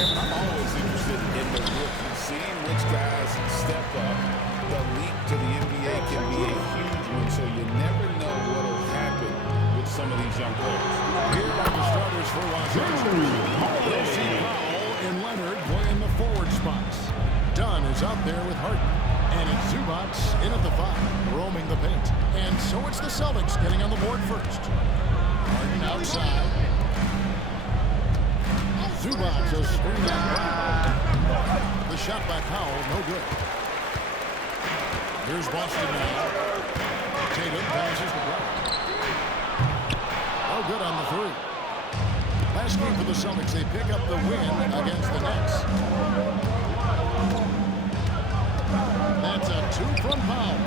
Kevin, I'm always interested in the rookies, seeing which guys step up. The leap to the NBA can be a huge one, so you never know what will happen with some of these young players. Here are the starters for Los Angeles. We'll see Powell and Leonard playing the forward spots. Dunn is out there with Harden. And it's Zubac in at the 5, roaming the paint. And so it's the Celtics getting on the board first. Harden outside. Zubac a screen on Brown. The shot by Powell, no good. Here's Boston now. Tatum passes to Brown. No good on the 3. Last game for the Celtics, they pick up the win against the Nets. That's a 2 from Powell.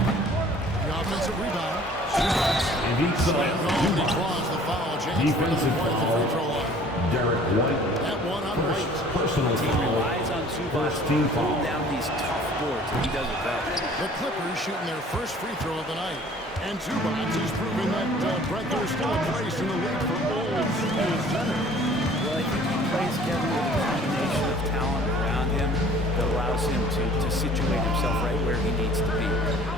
The offensive rebound. And he draws the foul. James defensive White, the free throw line. Derek White. That one on White. Personal Team foul. relies on Zubac to team pull foul. down these tough boards, and he does it well. The Clippers shooting their first free throw of the night. And Zubac is proving that Brett, there's still a place in the league for Bulls as center. Well, I think he plays Kevin with a combination of talent around him that allows him to situate himself right where he needs to be.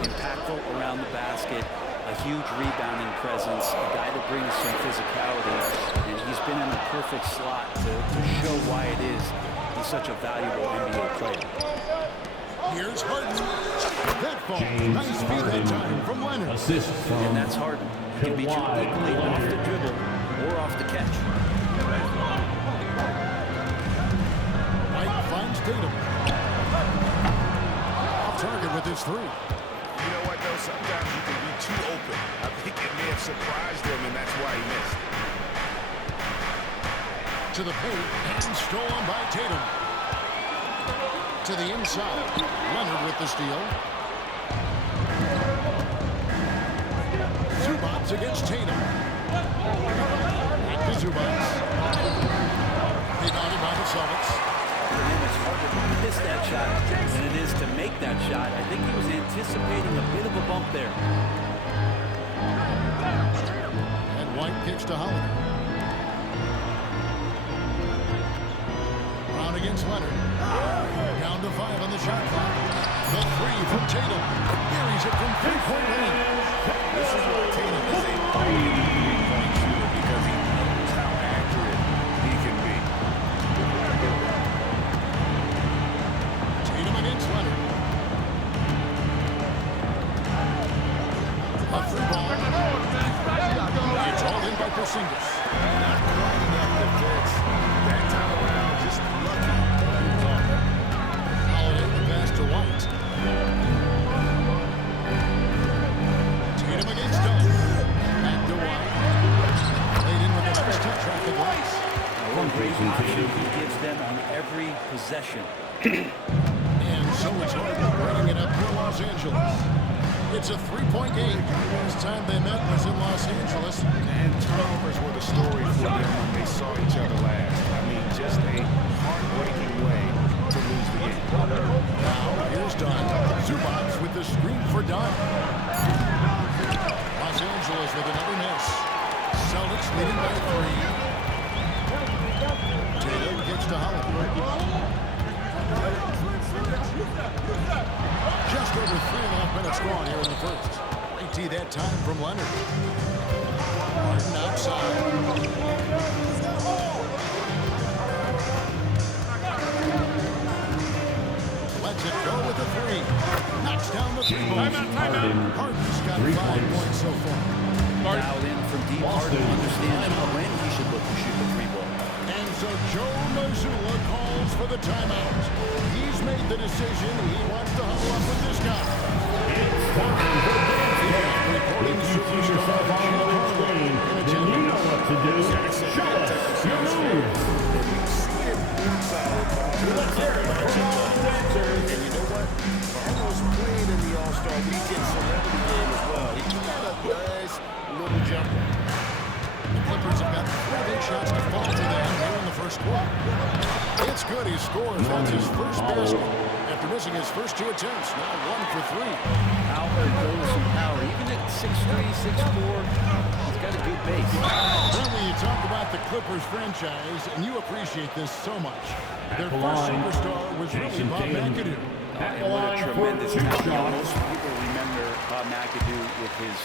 Impactful around the basket, a huge rebounding presence, a guy that brings some physicality, and he's been in the perfect slot to show why it is he's such a valuable NBA player. Here's Harden. That ball. James Nice feed that time from Leonard. Assist from And that's Harden. He can beat you equally off the dribble or off the catch. White finds Tatum. Off target with his 3. You know what, though? Sometimes you can be too open. I think it may have surprised him, and that's why he missed. To the paint and stolen by Tatum. To the inside. Leonard with the steal. Zubac against Tatum. Back to Zubac. Rebounded by the Celtics. For him, it's harder to miss that shot than it is to make that shot. I think he was anticipating a bit of a bump there. And White kicks to Holiday. Brown against Leonard. Down to 5 on the shot clock. The 3 from Tatum. Buries it from 3-point range. This is why Tatum is a three-point shooter, because he knows how accurate he can be. Tatum against Leonard. A free ball. It's all in by Porzingis. Not quite enough defense. That time around, just lucky he was off. Holiday the pass to White. Tatum against Dunn. Back to White. Played in with the first to track the glass. One great option he gives them on every possession. And so it's Harden bringing it up for Los Angeles. It's a 3-point game. Last time they met was in Los Angeles. And turnovers were the story for them when they saw each other last. I mean, just a heartbreaking way to lose the game. Now, here's Dunn. Zubac with the screen for Dunn. Los Angeles with another miss. Celtics leading by 3. Tatum gets to Holiday. Just over 3.5 minutes gone here in the first. Great tee that time from Leonard. Martin outside. Lets it go with the 3. Knocks down the 3 ball. Harden's got 5 points so far. Dialed in from deep. Harden understands when he should look to shoot the 3 ball. And so Joe Mazzulla calls for the timeout. He's made the decision. He wants to huddle up with this guy. Reporting superstar then you know what to do. Show us your move. Let's hear it for all the dancers. And you know what? Almost played in the All-Star Weekend celebrity game as well. He got a nice little jumper. The Clippers have got 4 big shots to fall to them here in the first quarter. It's good. He scores. That's his first basket after missing his first 2 attempts. Now 1 for 3. Power goes some power. Even at 6'3", 6'4", he's got a good base. Then when you talk about about the Clippers franchise, and you appreciate this so much. Their At the first line, superstar was really Jason Bob Tatum. McAdoo. At the And what line a for tremendous 2 talent. shots. Most people remember Bob McAdoo with his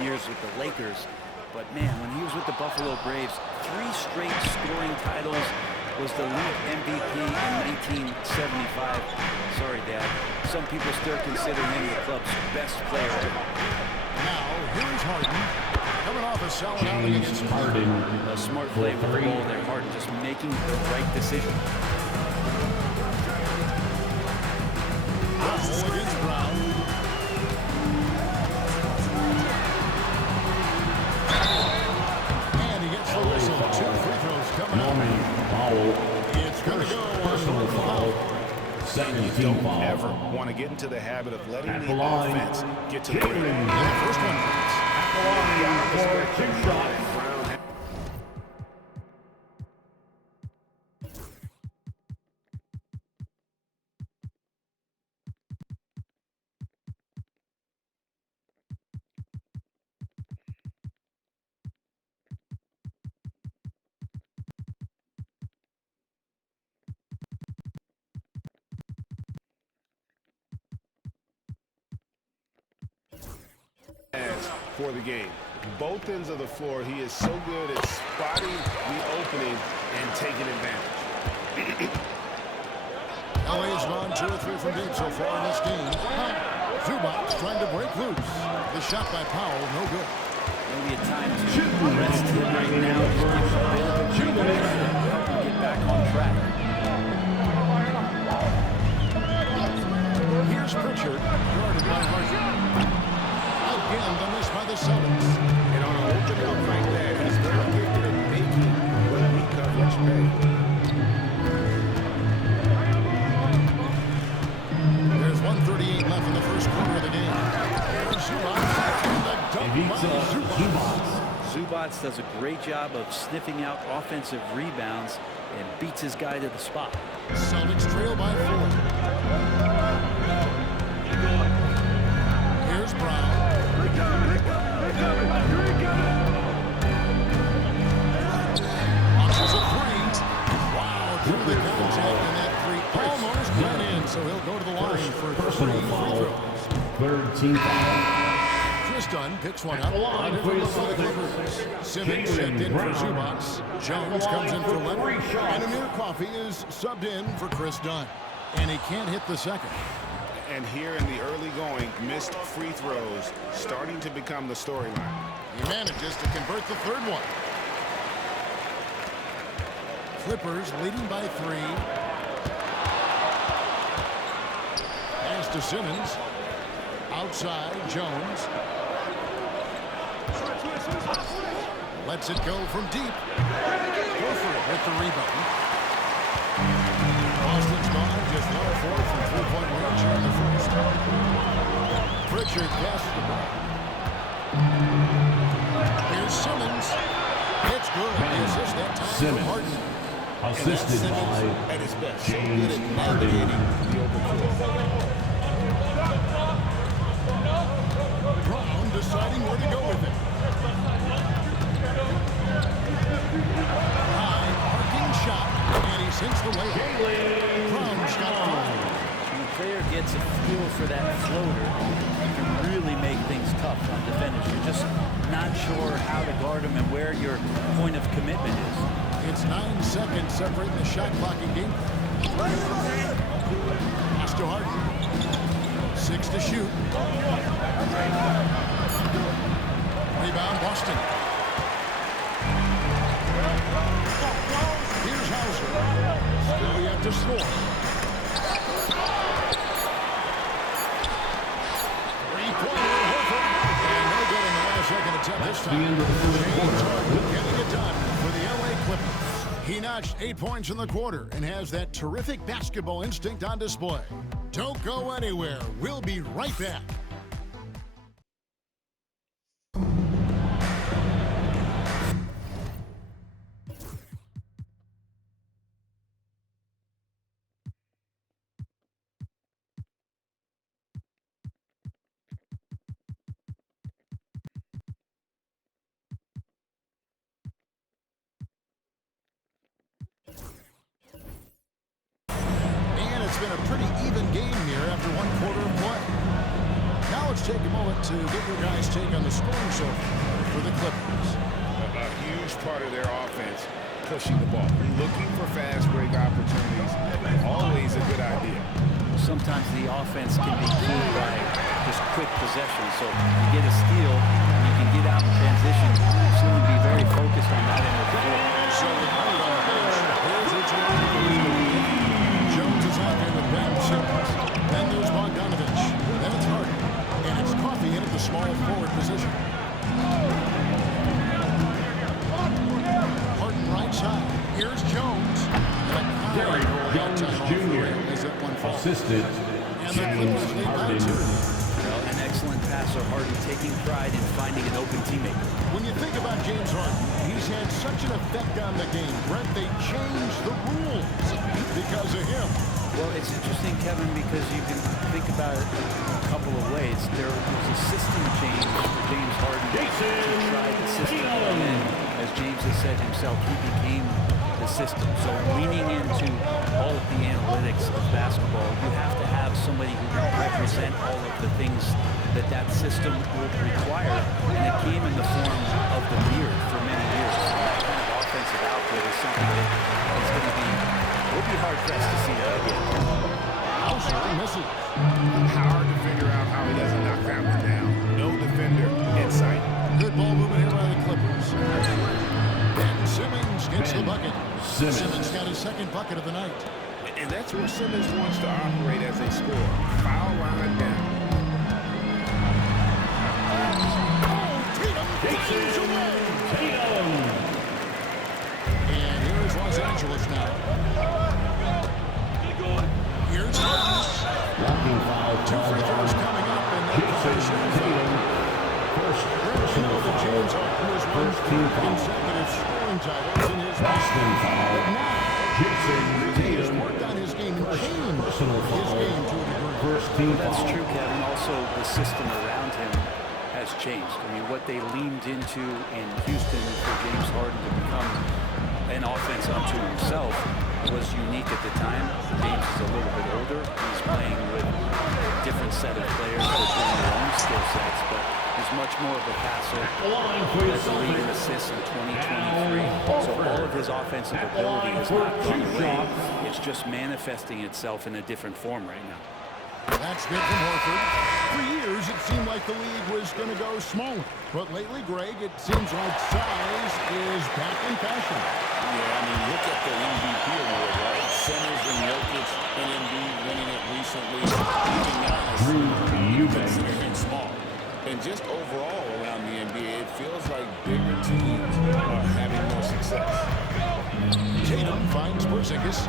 years with the Lakers. But man, when he was with the Buffalo Braves, 3 straight scoring titles, was the league MVP in 1975. Sorry, Dad. Some people still consider him the club's best player ever. Now, here's Harden, coming off a solid outing James against Harden. A smart For play with the 3. ball there, Harden just making the right decision. Powell against Brown. And he gets the whistle. 2 free throws coming up. Norman Powell. It's going to go Personal on foul. You Second team don't foul. ever want to get into the habit of letting At the the line, offense get to the rim. Jalen. Yeah, first one. At the line for 2 shots. For the game. Both ends of the floor, he is so good at spotting the opening and taking advantage. LA's gone 2 or 3 from deep so far in this game. Zubac trying to break loose. The shot by Powell, no good. Maybe a time to rest him right now. Just give him a bit of a breather and help him get back on track. Here's Pritchard, guarded by Harden. Again, the miss by the Celtics. And on an open look like that, he's very gifted at making what weak coverage pay. There's 1:38 left in the first quarter of the game. Here's Zubac. And the dunk by Zubac. Zubac. Zubac does a great job of sniffing out offensive rebounds and beats his guy to the spot. Celtics trail by 4. Here's Brown. Launches a 3. Wow, through the contact in that 3. Almost went in, so he'll go to the line for 3 Personal free foul. throws. 3rd team foul. Chris Dunn picks one up. the line for the Celtics, Simmons Jaylen checked in for Brown. Zubac. Jones At the comes in line for for Leonard. 3 shots. And Amir Coffey is subbed in for Chris Dunn. And he can't hit the second. And here in the early going, missed free throws starting to become the storyline. He manages to convert the 3rd one. Clippers leading by 3. Pass to Simmons. Outside, Jones. Lets it go from deep. Horford with the rebound. Boston's gone just 1 of 4 from 3-point range here in the first. Pritchard passes the ball. Here's Simmons. It's good. The assist that time from Simmons. Harden. Assisted Simmons by at his best. So good James at Harden. navigating the open floor. Brown deciding where to go with it. High, arcing shot, and he sinks the layup. Brown shot 5. When a player gets a feel for that floater, you can really make things tough on defenders. You're just not sure how to guard them and where your point of commitment is. It's 9 seconds separating the shot clock and game. Pass to Harden. 6 to shoot. Rebound, Boston. Here's Hauser. Still yet to score. 3-pointer, Horford. And no good in the last second attempt this The time. end of the first James quarter. Harden getting it done for the LA Clippers. He notched 8 points in the quarter and has that terrific basketball instinct on display. Don't go anywhere. We'll be right back. been a pretty even game here after one quarter of play. Now let's take a moment to get your guys' take on the scoring so far for the Clippers. A huge part of their offense, pushing the ball, looking for fast break opportunities. Always a good idea. Sometimes the offense can be keyed by just quick possession. So you get a steal, and you can get out in transition. You seem to be very focused on that end of the floor. So the night on the bench, here's its Jones is out there with Ben Simmons. Then there's Bogdanovich. Then it's Harden. And it's Coffey in at the small forward position. Harden right side. Here's Jones. Derrick Jones Jr. assisted James Harden. Well, an excellent passer, Harden taking pride in finding an open teammate. When you think about James Harden, he's had such an effect on the game. Brent, they changed the rules because of him. Well, it's interesting, Kevin, because you can think about it a couple of ways. There was a system change for James Harden to try the system, and then, as James has said himself, he became the system. So leaning into all of the analytics of basketball, you have to have somebody who can represent all of the things that that system would require, and it came in the form of the beard for many years. So that kind of offensive output is something that is going to be, we'll be hard-pressed to see that again. Hauser misses. Hard to figure out how he doesn't knock that one down. No defender in sight. Good ball movement here by the Clippers. Ben Simmons gets the bucket. Simmons got his second bucket of the night. And that's where Simmons wants to operate as a scorer. Foul line down. Jason Tatum. And here is Los Angeles now. Here's Harden. Walking foul. Two free throws coming up. And then Jason Tatum. First personal James foul. Harden has won First team foul. consecutive scoring titles in his Boston foul. Jason He's Tatum. worked on his game and changed Personal his foul. game to a degree. First team That's foul. true, Kevin. Also, the system around him has changed. I mean, what they leaned into in Houston for James Harden to become an offense unto himself was unique at the time. James is a little bit older. He's playing with a different set of players that bring their own skill sets, but he's much more of a passer. Led the league in assists in 2023. So all of his offensive ability has not gone away. It's just manifesting itself in a different form right now. That's good from Horford. For years, it seemed like the league was going to go smaller. But lately, Greg, it seems like size is back in fashion. Yeah, I mean, look at the MVP award, right? Centers and Jokic and Embiid winning it recently. Even Giannis, consider him small. And just overall around the NBA, it feels like bigger teams are having more success. Tatum finds Porzingis.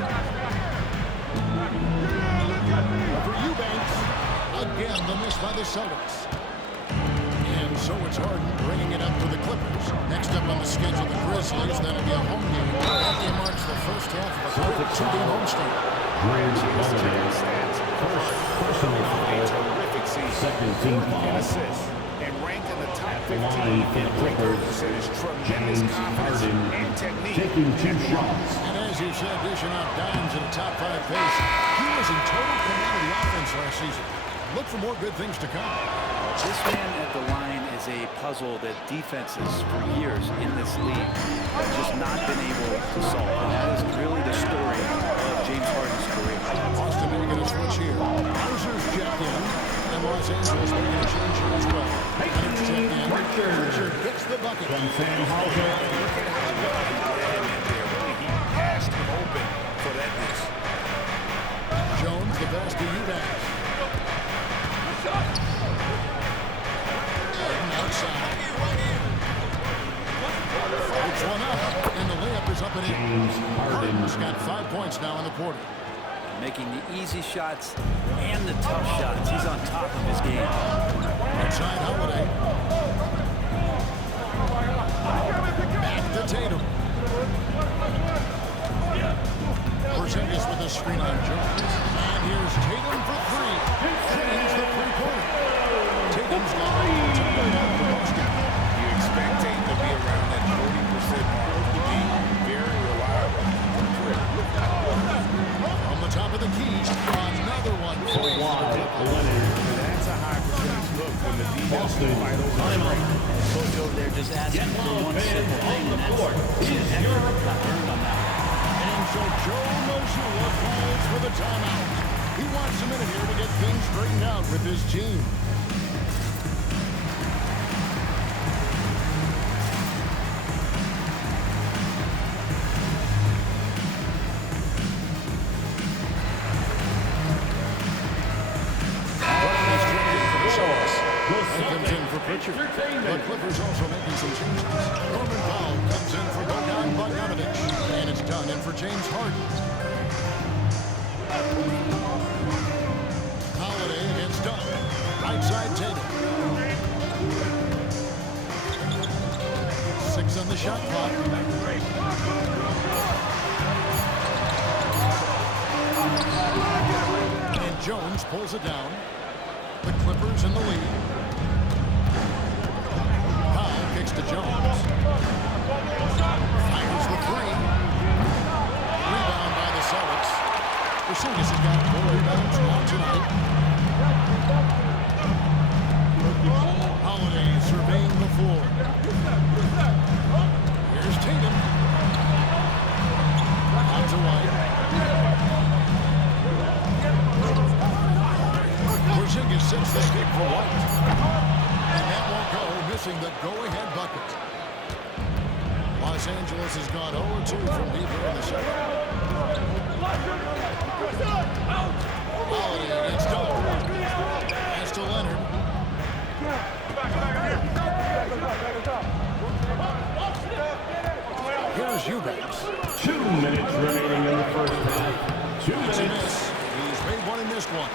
For Eubanks, again the miss by the Celtics. And so it's Harden bringing it up for the Clippers. Next up on the schedule, the Grizzlies. That'll be a home game. That game marks the first half of a quick two-game homestand. First personal foul. Terrific season. Second team And foul. assists. And rank in the top 15 Line for the Clippers. percentage, tremendous James confidence Harden and technique. taking two shots. And as you said, dishing out dimes at a top-5 pace. He was in total command of the offense last season. Look for more good things to come. This man at the line is a puzzle that defenses for years in this league have just not been able to solve. And that is really the story of James Harden's career. Boston making a switch here. Hauser's checked in. And Los Angeles making a change here as well. Leonard's checked in. Pritchard gets the bucket. From Sam Hauser. Look at how well he ran in there. Really, he passed him open for that miss. Jones, the pass to Eubanks. Harden outside. It's one up, and the layup is up and in. James Harden. Harden's got 5 points now in the quarter. Making the easy shots and the tough shots. He's on top of his game. Outside Holiday. Back to Tatum. Porzingis with a screen on Jones. And here's Tatum for three. Drains the three-pointer. Tatum's got all time now for Boston. You expect Tatum to be around that 40% mark to be very reliable. From the top of the key on fight over the straight. Coach over there just asking for one simple thing, and that's some effort got earned on that. And so Joe Mazzulla calls for the timeout. He wants a minute here to get things straightened out with his team. Comes in for Pritchard. The Clippers also making some changes. Norman Powell comes in for Bogdan Bogdanovic. And it's done in for James Harden. Holiday against Dunn. Right side Tatum. 6 on the shot clock. And Jones pulls it down. The Clippers in the lead. Powell kicks to Jones. Fires the 3. Rebound by the Celtics. Porzingis has got 4 rebounds now tonight. Holiday surveying the floor. Here's Tatum. Out to White. Porzingis sets the kick for White. And that won't go, missing the go-ahead bucket. Los Angeles has gone 0-2 from deep in the second. Holiday against Dunn. Pass to Leonard. Here's Eubanks. 2 minutes remaining in the first half. 2 It's a minutes. miss. He's made one and missed one.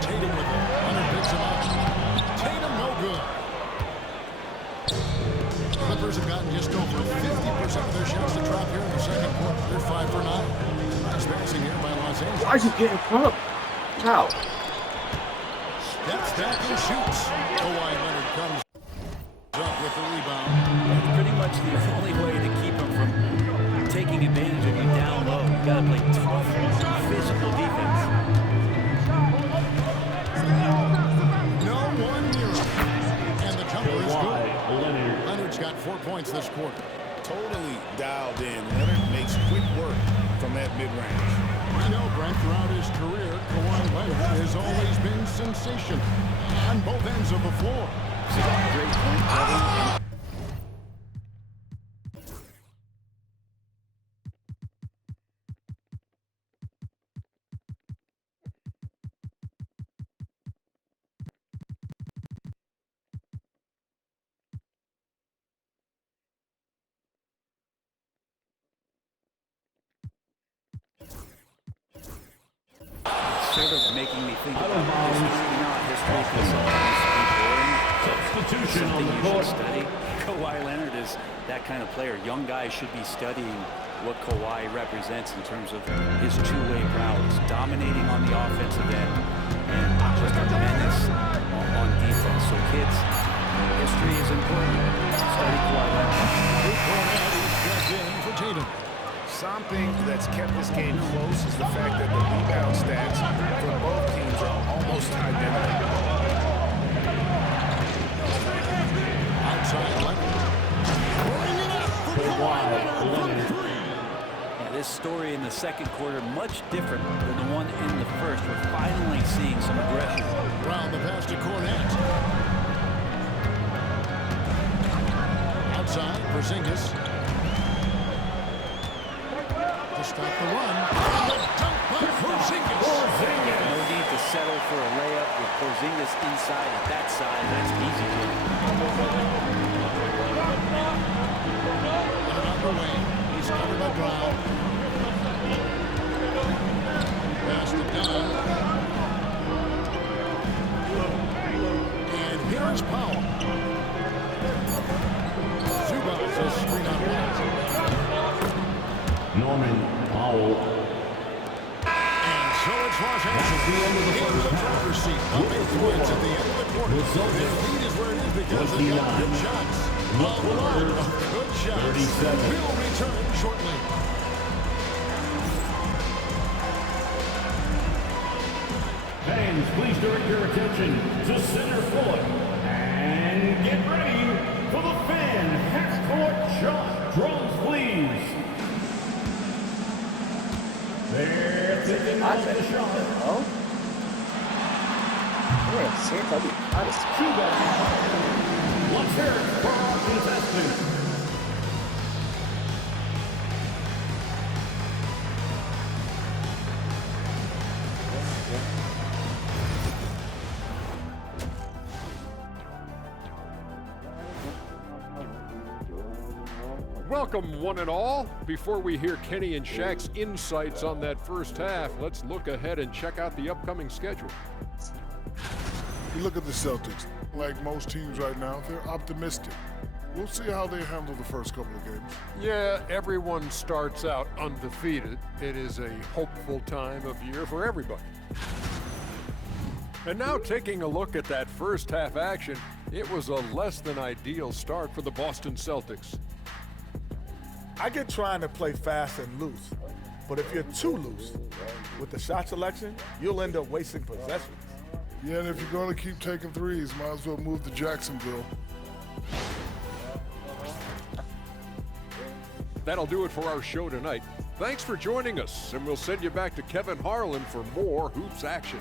Tatum with it. Leonard picks him up. Tatum no good. Clippers have gotten just over 50% of their shots to drop here in the second quarter. They're 5 for 9. Nice passing here by Los Angeles. Why is he getting caught? How? Steps back and shoots. Kawhi Leonard comes up with the rebound. Pretty much the only way to keep him from taking advantage of you down low. You got to play tough, physical defense. No one near him. And the jumper is good. Leonard. Leonard's got 4 points this quarter. Totally dialed in. Leonard makes quick work from that mid-range. I know, Brent, throughout his career, Kawhi Leonard has always been sensational on both ends of the floor. Great point, Kevin. Sort of making me think about history. You know, history can sometimes be boring. Substitution on Something the you court. should study. Kawhi Leonard is that kind of player. Young guys should be studying what Kawhi represents in terms of his two-way prowess, dominating on the offensive end, and just a menace on defense. So kids, history is important. Study Kawhi Leonard. Luke Cornett is checked in for Tatum. Something that's kept this game close is the fact that the rebound stats for both teams are almost identical. Outside Leonard. Pouring it up for Kawhi Leonard from 3. Yeah, this story in the second quarter much different than the one in the first. We're finally seeing some aggression. Round the pass to Cornett. Outside, Porzingis. To stop the run. And the dunk by Porzingis. No need to settle for a layup with Porzingis inside at that side. That's easy. Leonard on the wing. He's covered by Brown. Pass to Dunn. And here's Powell. Zubac says screen out wide. Norman Powell. And so it's Los Angeles in the driver's seat. Up 8 points at the end of the quarter. Their lead is where it is because they got good shots. A lot of good shots. 37. We'll return shortly. Fans, please direct your attention to center court. And get ready for the fan half-court shot. Drums, please. They're taking off the shot. Oh? Yeah, see if I'll be honest. Let's hear it for our contestants. Welcome, one and all. Before we hear Kenny and Shaq's insights on that first half, let's look ahead and check out the upcoming schedule. You look at the Celtics. Like most teams right now, they're optimistic. We'll see how they handle the first couple of games. Yeah, everyone starts out undefeated. It is a hopeful time of year for everybody. And now taking a look at that first half action, it was a less than ideal start for the Boston Celtics. I get trying to play fast and loose, but if you're too loose with the shot selection, you'll end up wasting possessions. Yeah, and if you're going to keep taking threes, might as well move to Jacksonville. That'll do it for our show tonight. Thanks for joining us, and we'll send you back to Kevin Harlan for more hoops action.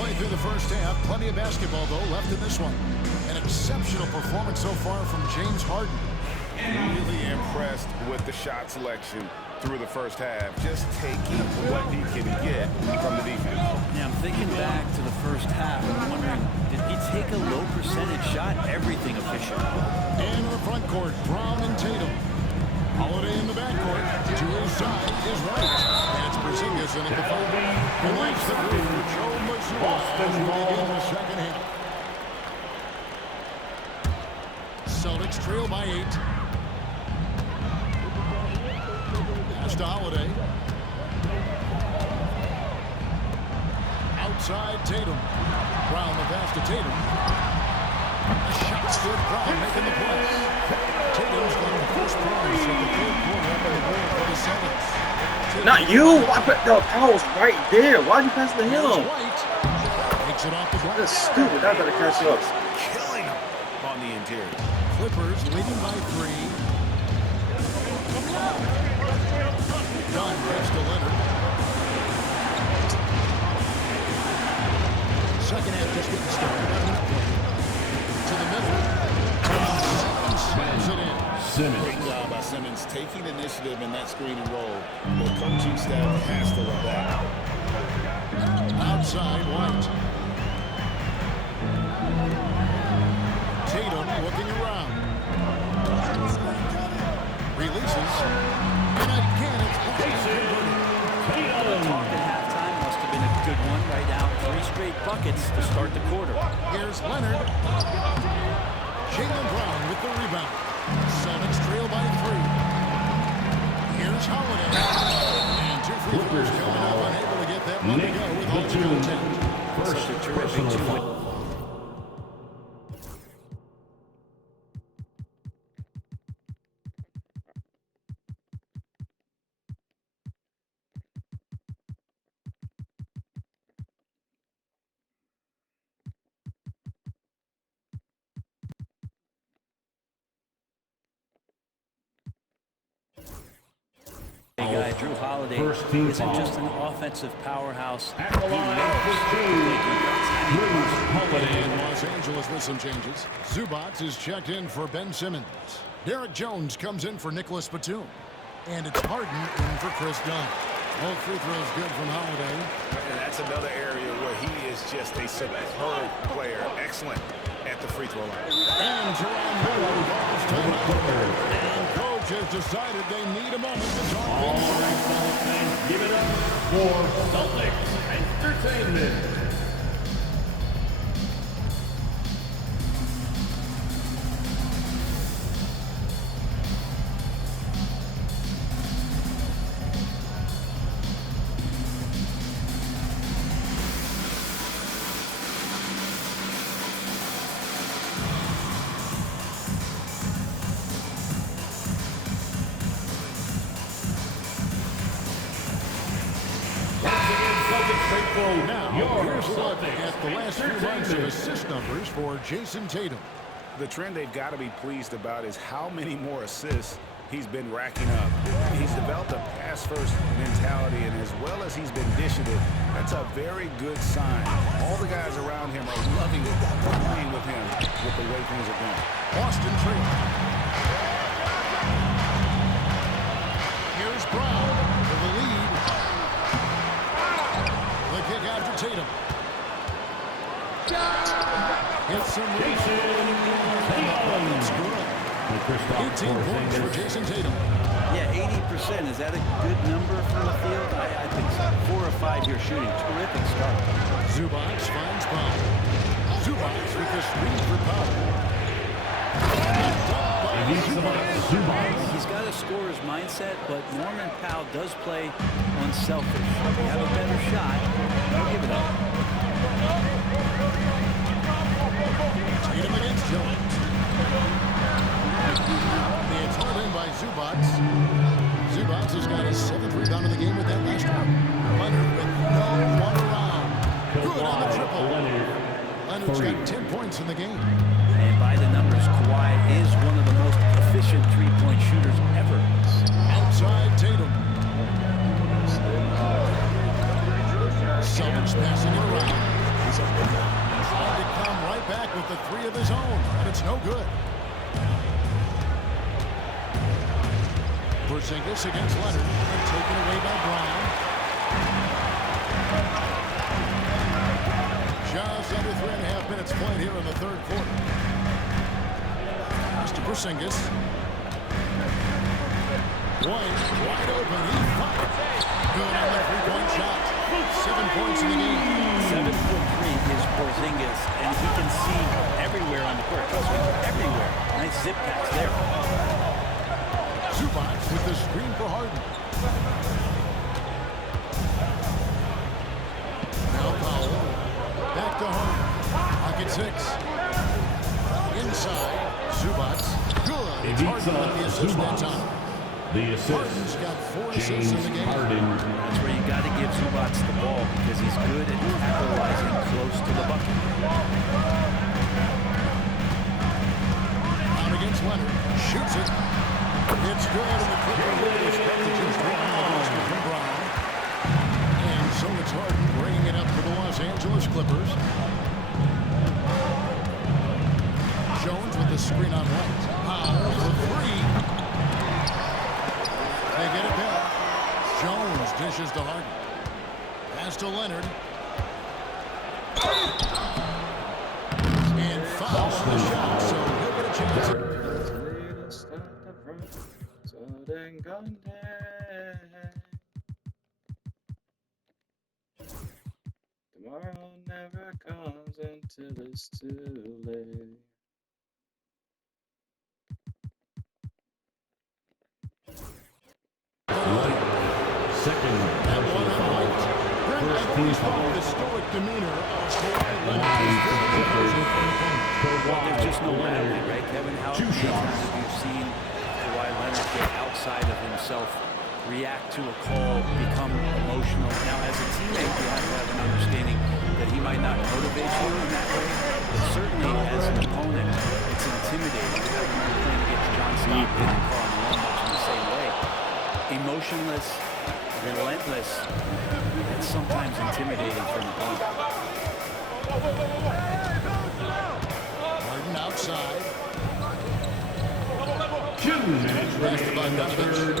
Playing through the first half, plenty of basketball, though, left in this one. An exceptional performance so far from James Harden. Really impressed with the shot selection through the first half. Just taking what he can get from the defense. Now, I'm thinking back to the first half, and I'm wondering, did he take a low percentage shot? Everything efficient. And in the front court, Brown and Tatum. Holiday in the backcourt. To his side is Wright. And it's Porzingis in at the foul. And that's the move for Joe Mazzulla as we begin the second half. Celtics trail by 8. Pass to Holiday. Outside Tatum. Brown the pass to Tatum. A shot's good. Brown making the play. Tatum's got the first promise of the third quarter up on the board for the Celtics. Not you! I put the power was right there. Why'd you pass to him? White takes it off the glass. That's stupid. I gotta catch up. Killing him on the interior. Clippers leading by 3. Dunn gets to Leonard. Second half just getting started. To the middle. Slams it in. Great job by Simmons taking initiative in that screen and roll. The coaching staff has to love that. Outside White. Tatum looking around. Releases. And again, it's The talk at halftime must have been a good one. Right now, 3 straight buckets to start the quarter. Here's Leonard. Jaylen Brown with the rebound. Celtics trail by 3. Here's Holiday. And 2 free throws coming up, unable to get that one to go with all the contact. Such a terrific 2-point. Guy Drew Holiday isn't just an offensive powerhouse. He And Los Angeles with some changes. Zubac is checked in for Ben Simmons. Derek Jones comes in for Nicholas Batum. And it's Harden in for Chris Dunn. Both free throws good from Holiday. And that's another area where he is just a superb player. Excellent at the free throw line. And Jerome Miller goes to Holiday. And coach has decided they need a moment to talk All things right, out. Celtics fans, give it up for Celtics Entertainment. Now, here's a look at the last few months of assist numbers for Jason Tatum. The trend they've got to be pleased about is how many more assists he's been racking up. He's developed a pass-first mentality, and as well as he's been dishing it, that's a very good sign. All the guys around him are loving playing with him with the way things are going. Boston Tree. Here's Brown for the lead. The kick after Tatum. Hits some That's good. 18 points for Jason Tatum. Yeah, 80%. Is that a good number from the field? I think so. 4 or 5 here shooting. Terrific start. Zubac finds Powell. Zubac with the screen for Powell. He's got a scorer's mindset, but Norman Powell does play unselfish. If you have a better shot, don't give it up. Tatum against Jones. It's hauled in by Zubac. Zubac has got his 7th rebound of the game with that last one. Leonard with no one around. Good on the triple. Leonard's got 10 points in the game. And by the numbers, Kawhi is one of the most efficient three-point shooters ever. Outside Tatum. Celtics passing it around. Trying to come right back with the 3 of his own, and it's no good. Porzingis against Leonard, and taken away by Brown. Just under 3.5 minutes played here in the third quarter. Pass to Porzingis. White, wide open, he fired. Good on the 3-point shot. 7 points in the game. 7'3" is Porzingis, and he can see everywhere on the court. Trust me, everywhere. Nice zip pass there. Zubac with the screen for Harden. Now Powell. Back to Harden. Pocket 6. Inside. Zubac. Good. It's Harden with the assist that time. The assist. Harden's got 4 assists in the game. That's where you got to give Zubac the ball because he's good at capitalizing close to the bucket. Out against Leonard. Shoots it. It's good, and the Clippers really expect to just run the basket from Brown. And so it's Harden bringing it up for the Los Angeles Clippers. Jones with the screen on White. Powell for 3. They get it back. Jones dishes to Harden. Pass to Leonard. And foul on the shot, so he'll get a chance. Tomorrow never comes until it's too late. Second. That one on White. Brent Evans spoke the stoic demeanor of Kawhi Leonard. There's just no matter, right, Kevin? How many times have you seen Kawhi Leonard get outside of himself, react to a call, become emotional? Now, as a teammate, you have to have an understanding that he might not motivate you in that way, but certainly as an opponent, it's intimidating. I remember playing against John Stockton and Karl Malone much in the same way. Emotionless, relentless, and sometimes intimidating for an opponent. Harden outside. 2 minutes remaining in the third.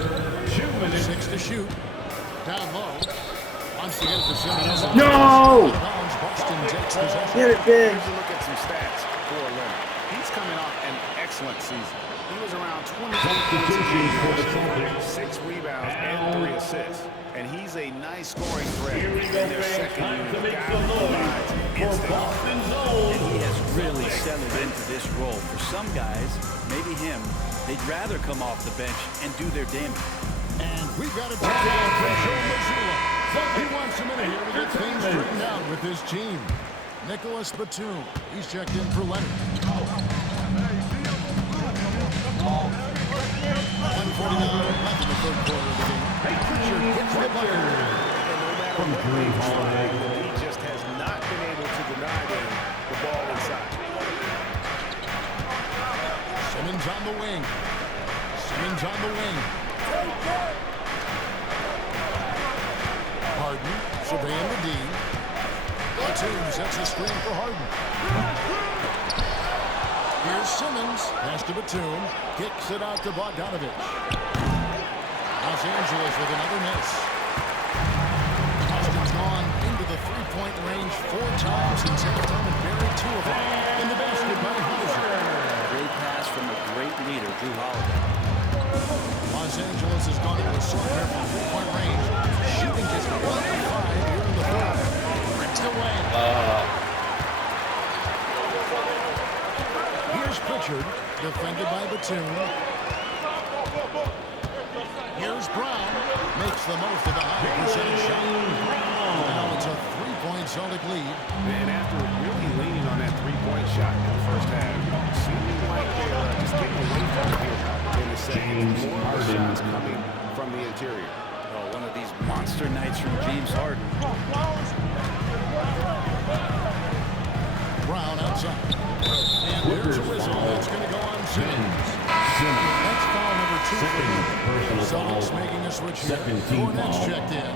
2 minutes. 6 to shoot. down low. Wants to get it to Simmons. No! Boston takes possession. Get it big. Here's a look at some stats for Leonard. He's coming off an excellent season. He was around 20 points, 6 rebounds, and 3 assists. And he's a nice scoring threat in their second unit. Guy who provides instant offense. And he has really settled into this role. For some guys, maybe him, they'd rather come off the bench and do their damage. And we've got a timeout from Joe Mazzulla. He wants a minute here to get things straightened out with his team. Nicholas Batum. He's checked in for Leonard. 149 left in the third quarter of the game. Pritchard gets the bucket. And no matter what they've tried, he just has not been able to deny them the ball inside. Simmons on the wing. Simmons on the wing. Harden surveying the D. Batum sets a screen for Harden. Here's Simmons. Pass to Batum. Kicks it out to Bogdanovich. Los Angeles with another miss. Boston's gone into the three-point range 4 times since halftime and buried 2 of them in the basket by Hauser. Great pass from a great leader, Drew Holiday. Los Angeles has gone into a slumber from three-point range. Shooting just 1 of 5 here in the third. Ripped away. Here's Pritchard, defended by Batum. Here's Brown, makes the most of the high percentage shot. Now it's a 3-point Celtic lead. And after really leaning on that three-point shot in the first half, seeming like they're just getting away from it here in the second. More of the shots coming from the interior. Oh, one of these monster nights from James Harden. Brown outside. And there's a whistle. It's going to go on Simmons. That's foul number 2 for him. Celtics making a switch here. Cornette's checked in.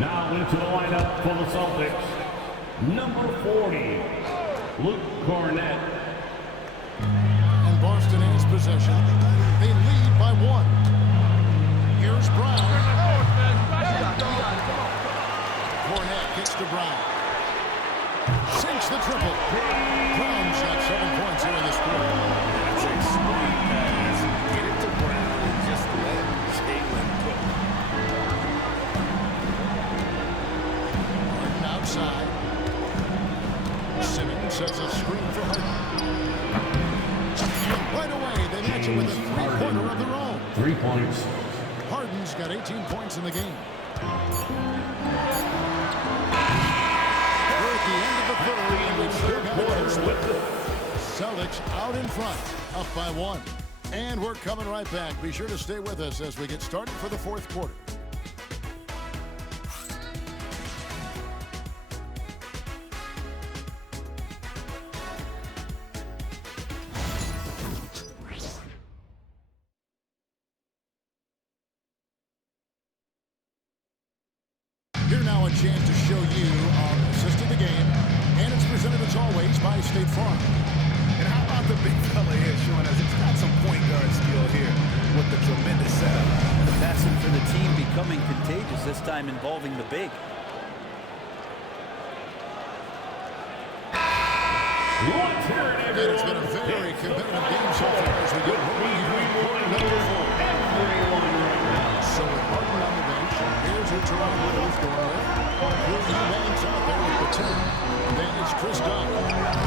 Now into the lineup for the Celtics, number 40, Luke Cornett. And Boston has possession. They lead by 1. Here's Brown. Cornett kicks to Brown. Sinks the triple. Brown's got 7 points here in this quarter. That's a smart pass. Get it to Brown and just let Jalen cook. Harden outside. Simmons sets a screen for Harden. And right away, they match it with a three-pointer of their own. 3 points. Harden's got 18 points in the game. We're at the end of the third, and we've still got a close one. Celtics out in front, up by 1. And we're coming right back. Be sure to stay with us as we get started for the fourth quarter. Here now a chance to show you our assist of the game. And it's presented as always by State Farm. And how about the big fella here showing us he's got some point guard skill here with the tremendous setup. The passing for the team becoming contagious, this time involving the big. And it's been a very competitive game so far as we get rolling here in quarter number 4. So with Harden on the bench, here's who Toronto is going with. Here's Eubanks out there with the 2. Then it's Chris Dunn.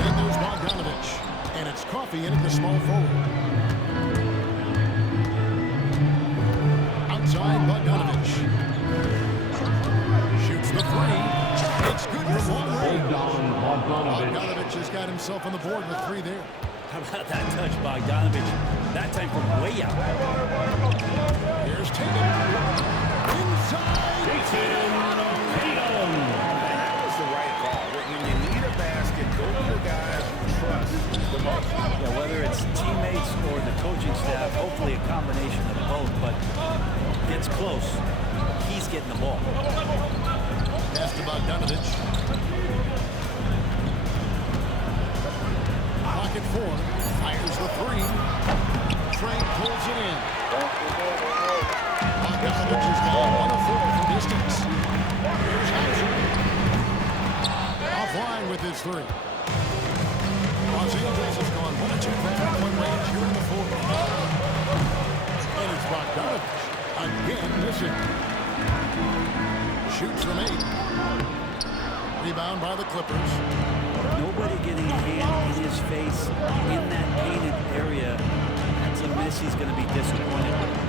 Then there's Bogdanovich. And it's Coffey in at the small forward. Outside Bogdanovich. Shoots the 3. It's good from long range. Bogdanovich has got himself on the board with 3 there. How about that touch, Bogdanovich? That time from way out. Here's Tatum. Inside. That was the right call. When you need a basket, go to the guys you trust the most. Yeah, whether it's teammates or the coaching staff, hopefully a combination of both, but gets close. He's getting the ball. Pass to Bogdanovich. Pocket 4. Fires the 3. Trey pulls it in. Bogdanovich has gone 1 of 4 from distance. Here's Hauser. Offline with his three. Los Angeles has gone 1 of 2 from three-point range here in the fourth. And it's Bogdanovich. Again missing. Shoots from 8. Rebound by the Clippers. Nobody getting a hand in his face in that painted area. That's a miss he's going to be disappointed with.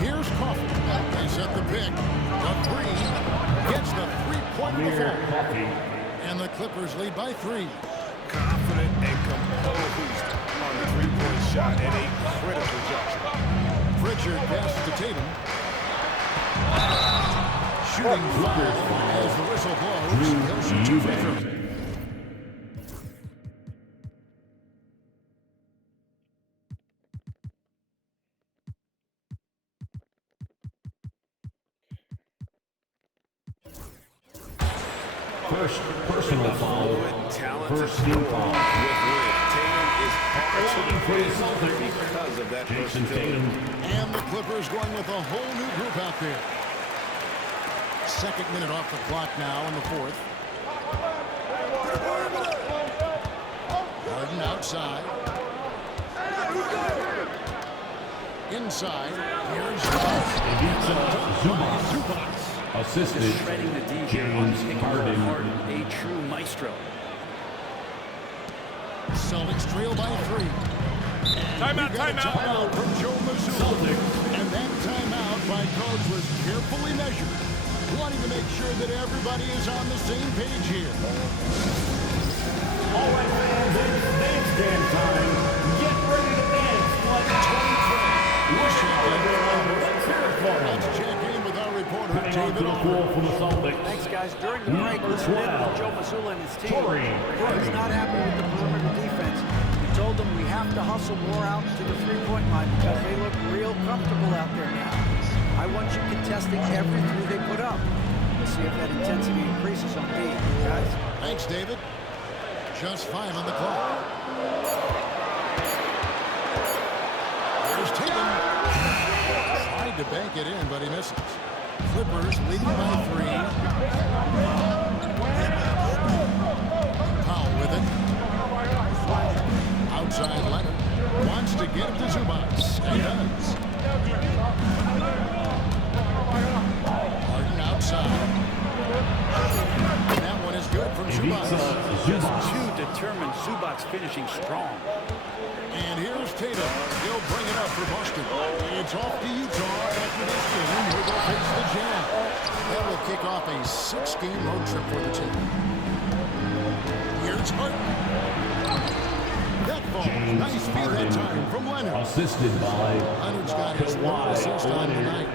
Here's Coffey. They set the pick. The three. Gets the three-pointer to fall. And the Clippers lead by 3. Confident and composed on the three-point shot at a critical juncture. Pritchard passes to Tatum. Shooting foul as the whistle blows. He'll shoot 2 free throws. First personal foul. First team foul. Tatum is hard For to the Celtics, because of that Jason versatility. Tatum. And the Clippers going with a whole new group out there. Second minute off the clock now in the fourth. Harden outside. Inside. Here's Zubac. Assisted Shredding the DJ, James picking Harden. Harden, a true maestro. Celtics trail by 3. Timeout from Joe Mazzulla. And that timeout by Coach was carefully measured, wanting to make sure that everybody is on the same page here. All right, fans, it's dance time. Get ready to dance like 23. Let's check in with our reporter, David Aldridge. From the Celtics. Thanks, guys. During the break, listen in with Joe Mazzulla and his team. He's not happy with the perimeter defense. He told them we have to hustle more out to the three-point line because they look real comfortable out there now. I want you contesting every three they put up. We'll see if that intensity increases on D, guys. Thanks, David. Just 5 on the clock. There's Tatum. Tried to bank it in, but he misses. Clippers leading by 3. Powell with it. Outside Leonard. Wants to get it to Zubac. And does. Harden outside. That one is good from Zubac. Just too determined. Zubac's finishing strong. And here's Tatum. He'll bring it up for Boston. It's off to Utah after this game. Here they'll face the Jazz. That will kick off a 6-game road trip for the team. Here's Harden. That ball. Nice feed that time from Leonard. Assisted by Leonard's got his 1 assist on the night.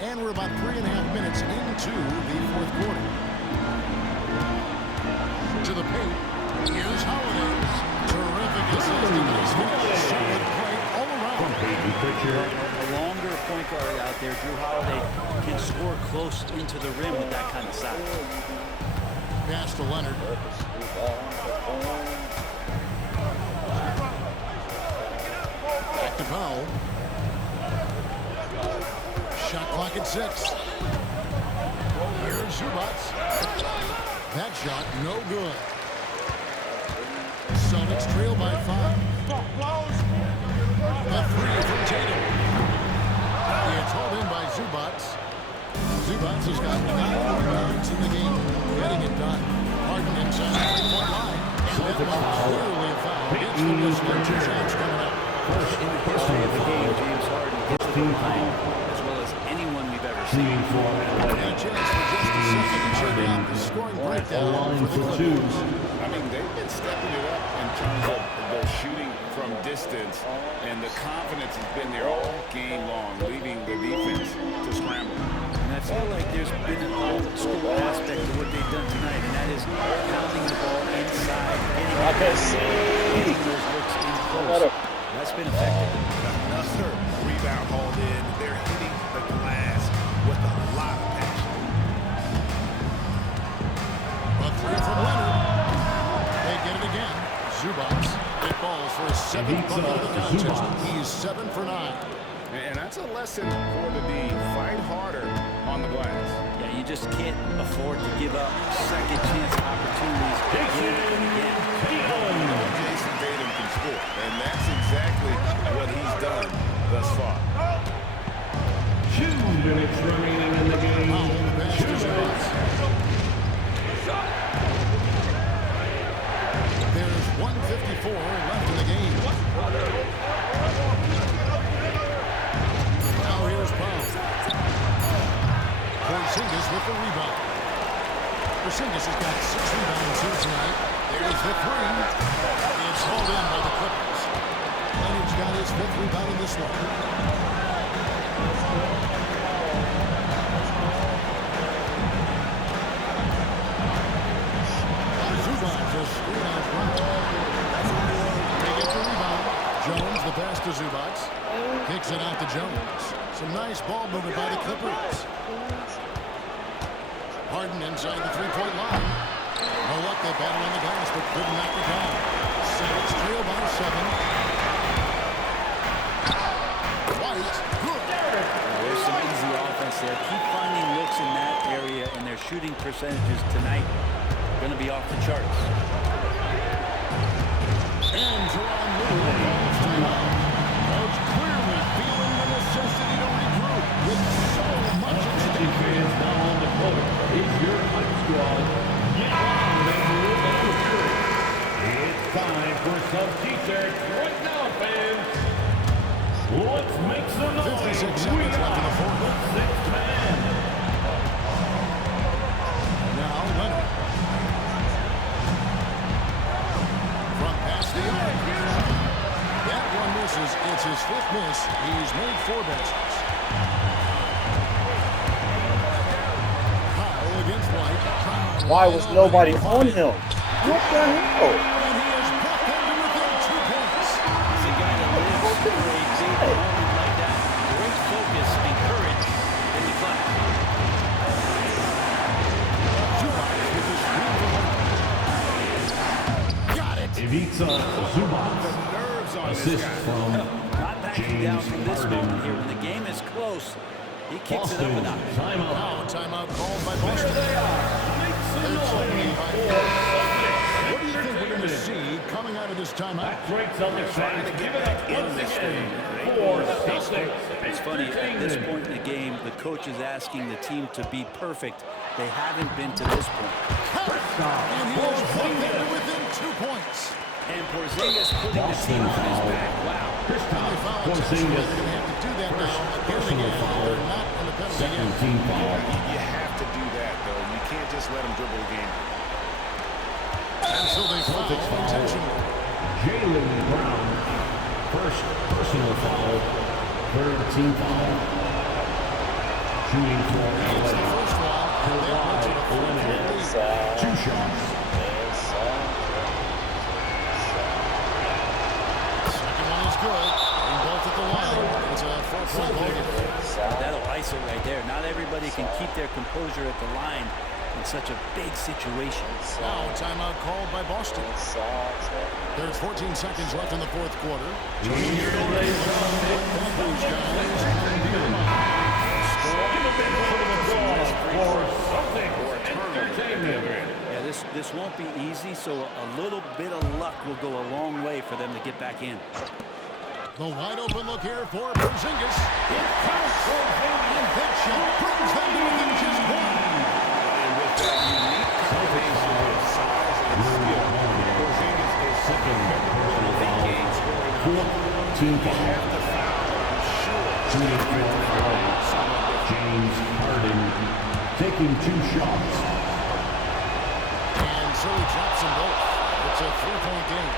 And we're about 3.5 minutes into the fourth quarter. To the paint. Here's Holiday. Terrific assist. Nice finish. Solid play all around. A longer point guard out there, Drew Holiday, can score close into the rim with that kind of size. Pass to Leonard. Back to Powell. Shot clock at 6. Here's Zubac. That shot no good. Celtics trail by 5. A 3 from Tatum. It's hauled in by Zubac. Zubac has got 9 rebounds in the game, getting it done. Harden inside the 3-point line. And that one clearly a foul. It's the whistle. 2 shots coming up. First in the history of the game, James Harden hits the line as well as anyone we've ever seen. And a chance for just a second to check out the scoring breakdown for the Clippers. I mean, they've been stepping it up in terms of their shooting from distance, and the confidence has been there all game long, leaving the defense to scramble. And I feel like there's been an old school aspect to what they've done tonight, and that is pounding the ball inside, getting those looks in close. That's been effective. Another rebound hauled in. They're hitting the glass with a lot of passion. A 3 from Leonard. They get it again. Zubac. It falls for his 7th bucket of the contest. He's 7 for 9. And that's a lesson for the D. Fight harder on the glass. Yeah, you just can't afford to give up second chance opportunities again and again. Jason Tatum can score, and that's exactly what he's done thus far. 2 minutes remaining in the game. 2 minutes. There's 1:54 left in the game. Now here's Brown. Porzingis with the rebound. Porzingis has got 6 rebounds here tonight. There's the 3. It's hauled in by the Clippers. Leonard's got his 5th rebound in this one. Zubac just screwed out front. They get the rebound. Jones, the pass to Zubac. Kicks it out to Jones. Some nice ball movement by the Clippers. Harden inside the three-point line. No luck, they battle on the glass, but couldn't knock it down. Celtics trail by 7. White, good. There's some easy offense there. Keep finding looks in that area, and their shooting percentages tonight are going to be off the charts. And Jerome Lou calls timeout. Coach clearly feeling the necessity to regroup with so much at stake. Fans now on the court. It's your hype squad. Get on and move on the shirt. It's time for some t-shirts right now, fans. Let's make some noise. 56 seconds left in the fourth. The 6th man. Now Leonard. From past the arc. That one misses. It's his 5th miss. He's made 4 baskets. Powell against White. Why was nobody on him? What the hell? And he is back into within 2 points. He's a guy that lives for a big moment like that. Great focus and courage in the class. Zubac with his screen for Harden. Got it. Ivica Zubac. Nerves on this Assist guy. from Not backing down from this Harden. moment here. When the game is close, he kicks it up a Boston, notch. timeout. Now timeout called by Boston. There they are. Make some noise What do you think we're going to see coming out of this timeout? That's right, Celtics fans. Give it up once again for Celtics. It's funny, at this point in the game, the coach is asking the team to be perfect. They haven't been to this point. And he is within 2 points. And Porzingis putting the team on his back. Wow. They foul intentionally. They're going to have to do that now. Personal foul. They're not in the penalty Second yet. team foul. You have to do that, though. You can't just let him dribble the game. And so they foul intentionally. Jaylen Brown. First personal foul. Third team foul. Shooting for It's the LA. first one. And that makes it a 4-point lead. 2 shots. Second one is good. And both at the line. It's a 4-point ball game. That'll ice it right there. Not everybody can keep their composure at the line in such a big situation. Now a timeout called by Boston. There's 14 seconds left in the 4th quarter. Yeah, this won't be easy, so a little bit of luck will go a long way for them to get back in. The wide open look here for Porzingis. It counts. And that shot brings them to within just 1. And with that unique combination of size and skill, Porzingis is Second personal big foul. game scoring. 4th team foul. Have to foul. Sure. Shooting for LA. James Harden taking 2 shots. And so he drops them both. It's a 3-point game.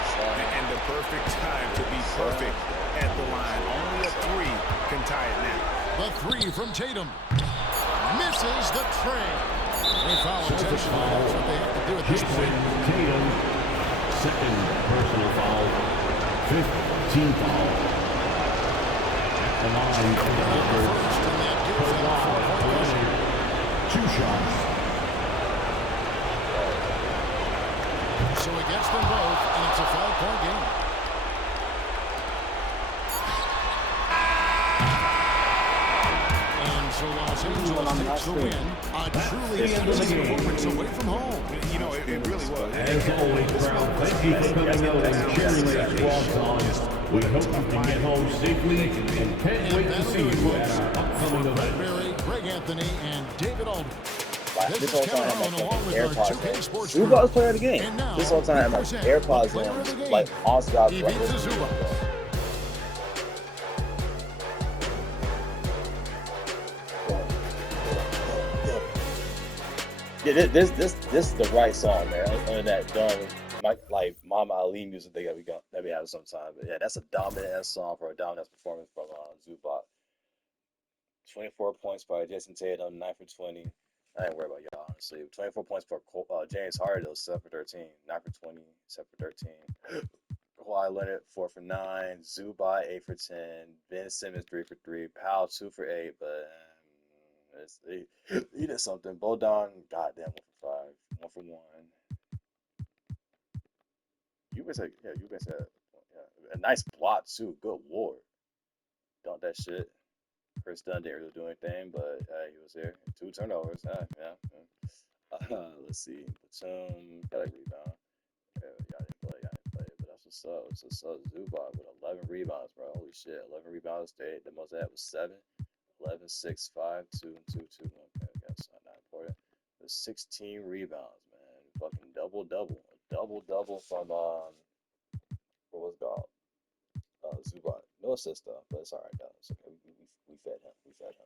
And the perfect time to be perfect at the line. Only a 3 can tie it now. The 3 from Tatum. Misses the tray. They foul intentionally. That's what they have to do at this Jason point. Tatum. Second personal foul. 5th team foul. At the line for the Clippers. First, and that gives them a 4-point cushion. 2 shots. So he gets them both, and it's a 5-point game. So Los When Angeles I'm not takes the screaming. win. A truly the end of the impressive game. performance away from home. You know, it really was. As always, crowd, thank you for coming out and cheering their squads on. We hope you can get home safely and can't wait to see you at our upcoming event. Barry, Greg Anthony, and David Alden. Like, this whole time I had Kevin my Harlan along fucking with our AirPods 2K in. Sports Zubac crew. was player of the game. And now, This whole time I had my we present AirPods the player of the in. game. Like, honestly, I was Ivica Zubac. Yeah, this is the right song, man. Other than that dumb, like Mama Ali music that we have sometimes. But yeah, that's a dominant ass song for a dominant performance from Zubac. 24 points by Jason Tatum, 9 for 20. I ain't worried about y'all, honestly. 24 points for James Harden, though, 7 for 13. 9 for 20, 7 for 13. Kawhi Leonard, 4 for 9. Zubac, 8 for 10. Ben Simmons, 3 for 3. Powell, 2 for 8. But he did something. Bodon, goddamn, 1 for 5. 1 for 1. You guys said, yeah, a nice block, too. Good lord. Don't that shit. Chris Dunn didn't really do anything, but he was there. 2 turnovers. Yeah. Let's see. Batum got a rebound. Y'all didn't play, but that's what's up. What's up, Zubac with 11 rebounds, bro. Holy shit. 11 rebounds. The most I had was 7. 11, 6, 5, 2, and 2, 2. Okay, that's not important. The 16 rebounds, man. Fucking double-double. A double-double from, what was it called? Zubac. No assist, though, but it's all right, though. It's okay. We fed him.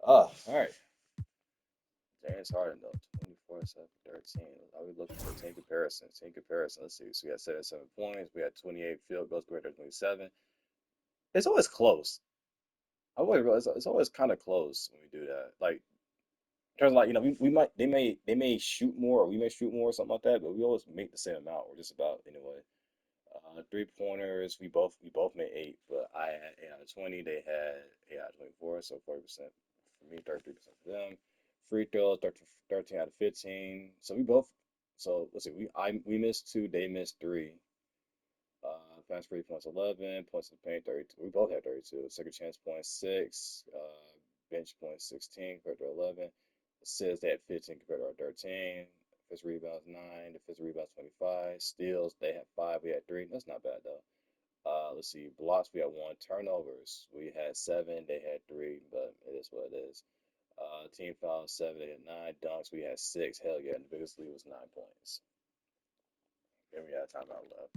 All right. James Harden, though, 24, 7, 13. Are we looking for team comparison? Let's see. So we got 77 points. We got 28 field goals compared to 27. It's always close. I always realize it's always kind of close when we do that. Like, in terms of like, they may shoot more, or we may shoot more, or something like that, but we always make the same amount, or just about anyway. 3-pointers, we both made 8, but I had 8 out of 20. They had 8 out of 24, so 40% for me, 33% for them. Free throws, 13 out of 15. So let's see, we missed 2, they missed 3. Fast free points 11, points in the paint 32. We both had 32. Second chance points 6, bench points 16 compared to 11. Assists they had 15 compared to our 13. Fifth rebounds 9, defensive rebounds 25. Steals they had 5, we had 3. That's not bad though. Let's see, blocks we had 1. Turnovers we had 7, they had 3, but it is what it is. Team fouls 7, they had 9. Dunks we had 6. Hell yeah, and the biggest lead was 9 points. And we had a timeout left.